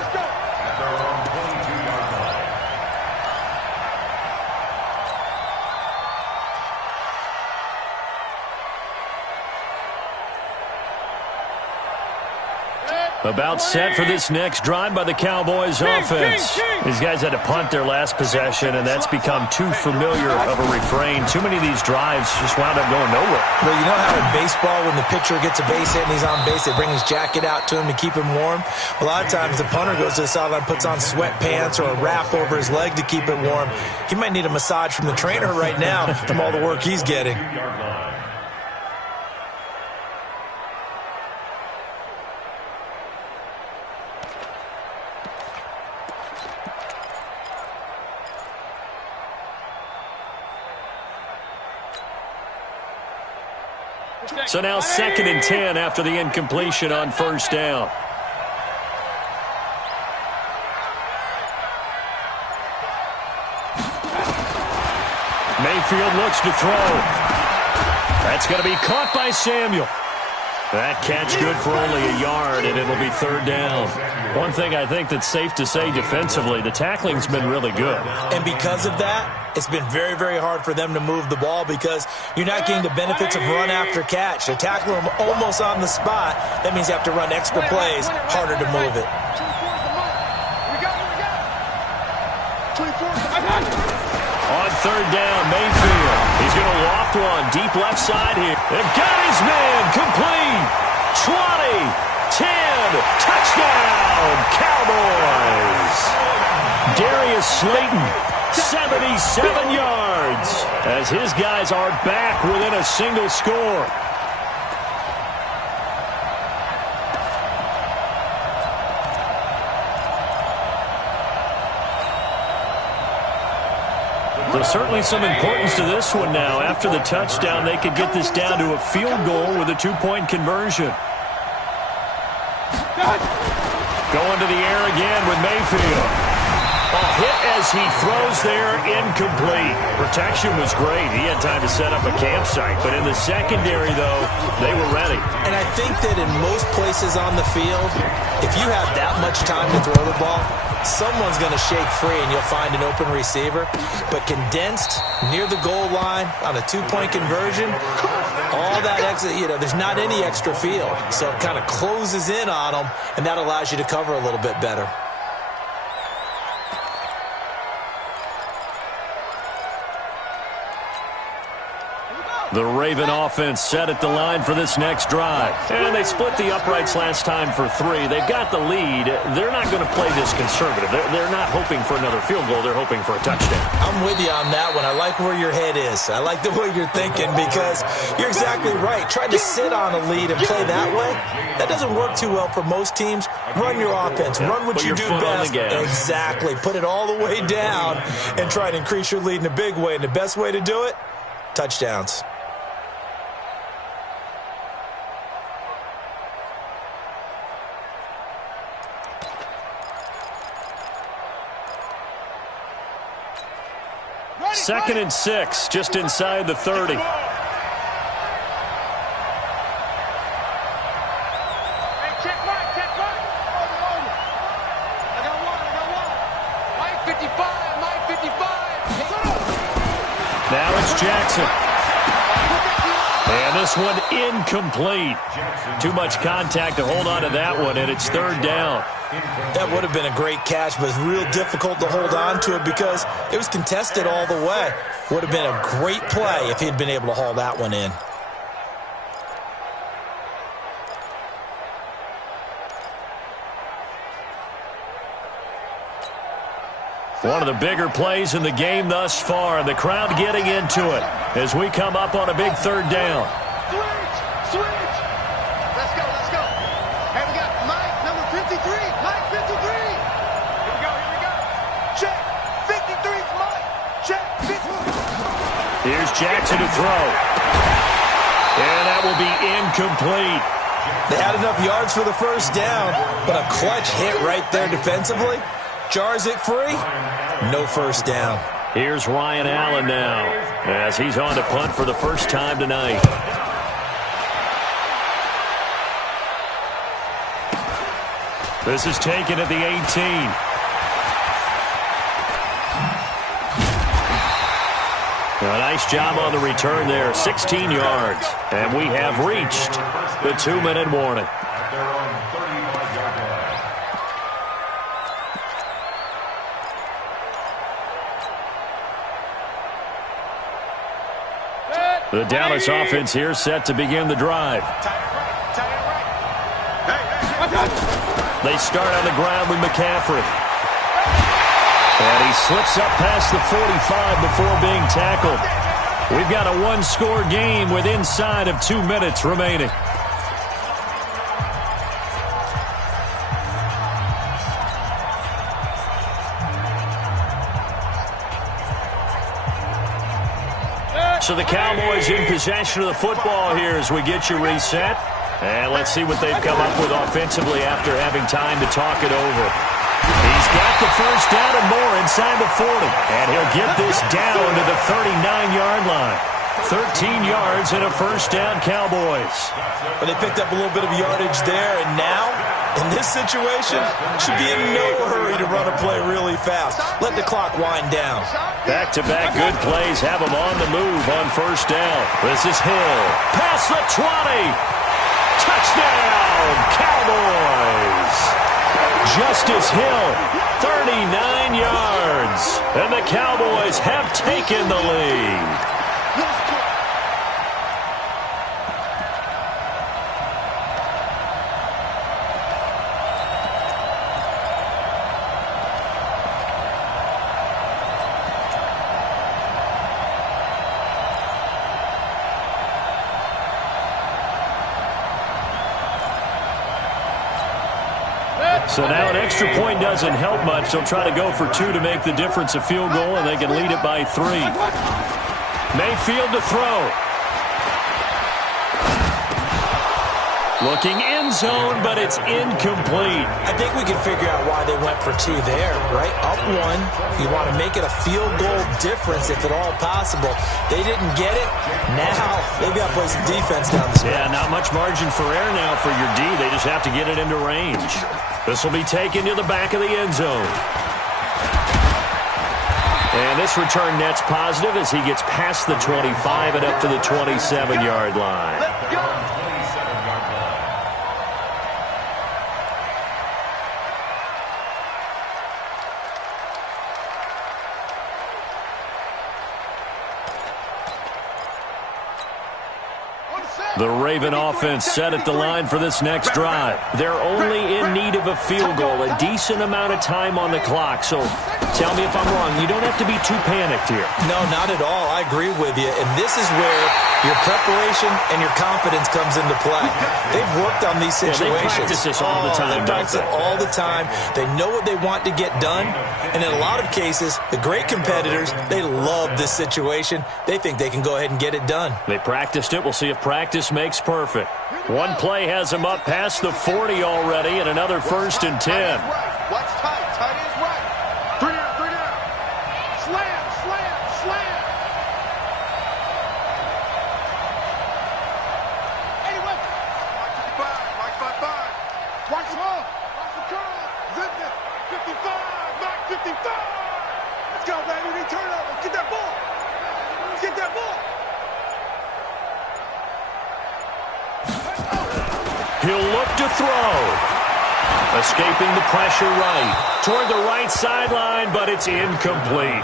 About set for this next drive by the Cowboys offense. These guys had to punt their last possession, and that's become too familiar of a refrain. Too many of these drives just wound up going nowhere. Well, you know how in baseball, when the pitcher gets a base hit and he's on base, they bring his jacket out to him to keep him warm? A lot of times the punter goes to the sideline, puts on sweatpants or a wrap over his leg to keep it warm. He might need a massage from the trainer right now from all the work he's getting. So now 2nd and 10 after the incompletion on first down. Mayfield looks to throw. That's going to be caught by Samuel. That catch good for only a yard, and it'll be 3rd down. One thing I think that's safe to say defensively, the tackling's been really good. And because of that, it's been very, very hard for them to move the ball because you're not getting the benefits of run after catch. They tackle them almost on the spot. That means you have to run extra plays, harder to move it. On 3rd down, Mayfield. He's going to loft one deep left side here. They've got his man complete. 20, 10, touchdown, Cowboys. Darius Slayton, 77 yards, as his guys are back within a single score. There's certainly some importance to this one now. After the touchdown, they could get this down to a field goal with a 2-point conversion. Going to the air again with Mayfield. A hit as he throws there, incomplete. Protection was great. He had time to set up a campsite. But in the secondary, though, they were ready. And I think that in most places on the field, if you have that much time to throw the ball, someone's going to shake free and you'll find an open receiver. But condensed near the goal line on a 2-point conversion, all that extra, there's not any extra field. So it kind of closes in on them, and that allows you to cover a little bit better. The Raven offense set at the line for this next drive. And they split the uprights last time for 3. They've got the lead. They're not going to play this conservative. They're not hoping for another field goal. They're hoping for a touchdown. I'm with you on that one. I like where your head is. I like the way you're thinking because you're exactly right. Trying to sit on a lead and play that way, that doesn't work too well for most teams. Run your offense. Run what you do best. Exactly. Put it all the way down and try to increase your lead in a big way. And the best way to do it, touchdowns. Second and 6, just inside the 30. Hey, check Mike. I got one. Mike 55. Now it's Jackson. And this one incomplete. Too much contact to hold on to that one, and it's 3rd down. That would have been a great catch, but it's real difficult to hold on to it because it was contested all the way. Would have been a great play if he had been able to haul that one in. One of the bigger plays in the game thus far, and the crowd getting into it as we come up on a big 3rd down. Switch. Let's go. Hey, we got Mike, number 53. Mike 53. Here we go. Check. 53's Mike. Check. 50. Here's Jackson to throw. And that will be incomplete. They had enough yards for the first down, but a clutch hit right there defensively. Jars it free. No first down. Here's Ryan Allen now as he's on to punt for the first time tonight. This is taken at the 18. A nice job on the return there, 16 yards. And we have reached the 2-minute warning. The Dallas offense here set to begin the drive. They start on the ground with McCaffrey. And he slips up past the 45 before being tackled. We've got a one-score game with inside of 2 minutes remaining. So the Cowboys in possession of the football here as we get you reset. And let's see what they've come up with offensively after having time to talk it over. He's got the first down and more inside the 40. And he'll get this down to the 39-yard line. 13 yards and a first down, Cowboys. Well, they picked up a little bit of yardage there, and now, in this situation, should be in no hurry to run a play really fast. Let the clock wind down. Back-to-back good plays have them on the move on first down. This is Hill. Past the 20. Touchdown, Cowboys. Justice Hill, 39 yards. And the Cowboys have taken the lead. So now an extra point doesn't help much. They'll try to go for 2 to make the difference a field goal, and they can lead it by 3. Mayfield to throw. Looking end zone, but it's incomplete. I think we can figure out why they went for 2 there, right? Up 1. You want to make it a field goal difference if at all possible. They didn't get it. Now they've got to play some defense down the stretch. Yeah, not much margin for error now for your D. They just have to get it into range. This will be taken to the back of the end zone. And this return net's positive as he gets past the 25 and up to the 27-yard line. Let's go. The Raven offense set at the line for this next drive. They're only in need of a field goal, a decent amount of time on the clock. So tell me if I'm wrong. You don't have to be too panicked here. No, not at all. I agree with you. And this is where your preparation and your confidence comes into play. They've worked on these situations. Yeah, they practice this all the time. They practice it all the time. They know what they want to get done. And in a lot of cases, the great competitors, they love this situation. They think they can go ahead and get it done. They practiced it. We'll see if practice makes perfect. One play has them up past the 40 already, and another 1st and 10. Watch tight. Tight is right. 3 down, 3 down. Slam, slam, slam. Anyway. Mike 55. Watch the ball. Watch the curl. Zip it. 55. Mike 55. Let's go, baby. We turn over. Get that ball. Get that ball. He'll look to throw. Escaping the pressure right. Toward the right sideline, but it's incomplete.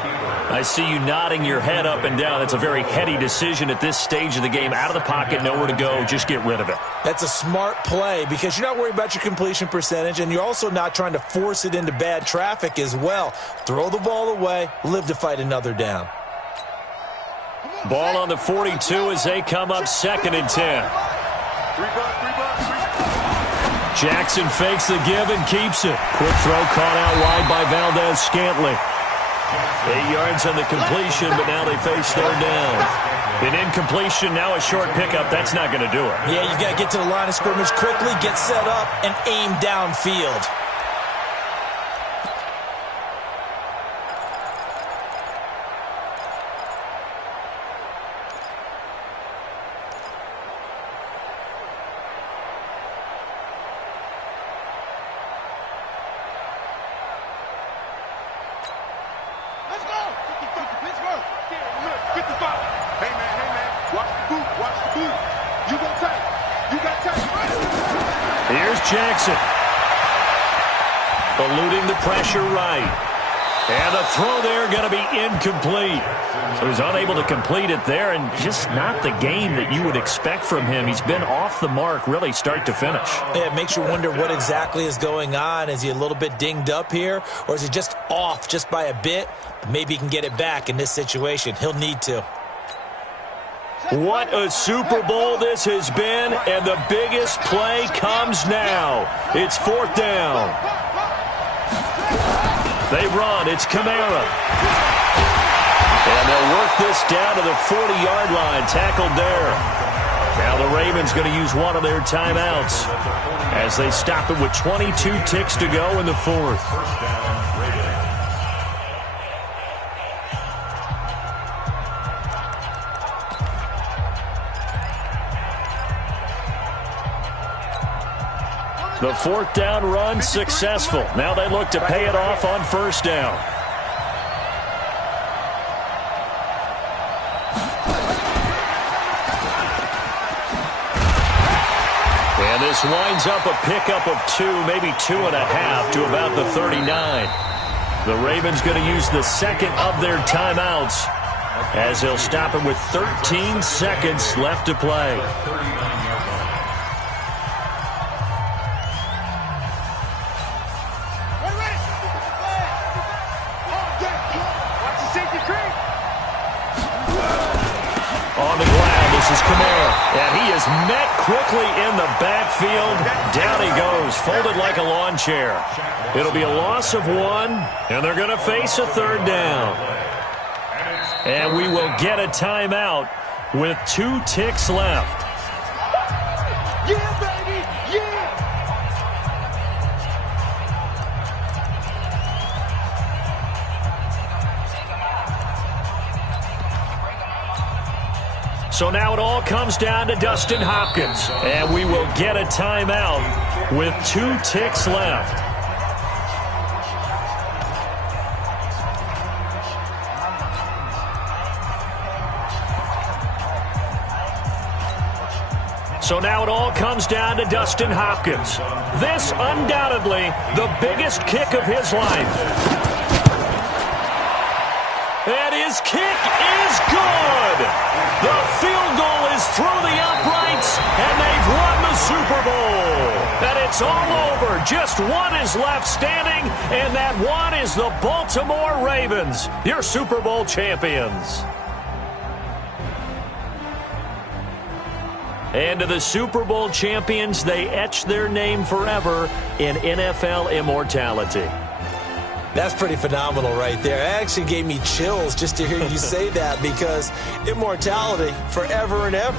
I see you nodding your head up and down. That's a very heady decision at this stage of the game. Out of the pocket, nowhere to go. Just get rid of it. That's a smart play because you're not worried about your completion percentage, and you're also not trying to force it into bad traffic as well. Throw the ball away, live to fight another down. Ball on the 42 as they come up 2nd and 10. Jackson fakes the give and keeps it. Quick throw caught out wide by Valdez-Scantling. 8 yards on the completion, but now they face 3rd down. An incompletion, now a short pickup. That's not going to do it. Yeah, you've got to get to the line of scrimmage quickly, get set up, and aim downfield. Jackson. Eluding the pressure right. And the throw there going to be incomplete. So he's unable to complete it there, and just not the game that you would expect from him. He's been off the mark really start to finish. Yeah, it makes you wonder what exactly is going on. Is he a little bit dinged up here, or is he just off just by a bit? Maybe he can get it back in this situation. He'll need to. What a Super Bowl this has been, and the biggest play comes now. It's 4th down. They run. It's Kamara. And they'll work this down to the 40-yard line, tackled there. Now the Ravens going to use one of their timeouts as they stop it with 22 ticks to go in the fourth. The fourth down run successful. Now they look to pay it off on first down. And this winds up a pickup of 2, maybe 2.5 to about the 39. The Ravens going to use the second of their timeouts as they'll stop it with 13 seconds left to play. This is Kamara, and he is met quickly in the backfield. Down he goes, folded like a lawn chair. It'll be a loss of 1, and they're going to face a third down. And we will get a timeout with 2 ticks left. Yeah, baby, yeah! So now it all comes down to Dustin Hopkins, and we will get a timeout with 2 ticks left. So now it all comes down to Dustin Hopkins. This undoubtedly the biggest kick of his life. And his kick is good. The field goal is through the uprights, and they've won the Super Bowl. And it's all over. Just 1 is left standing, and that 1 is the Baltimore Ravens, your Super Bowl champions. And to the Super Bowl champions, they etch their name forever in NFL immortality. That's pretty phenomenal right there. It actually gave me chills just to hear you say that, because immortality forever and ever.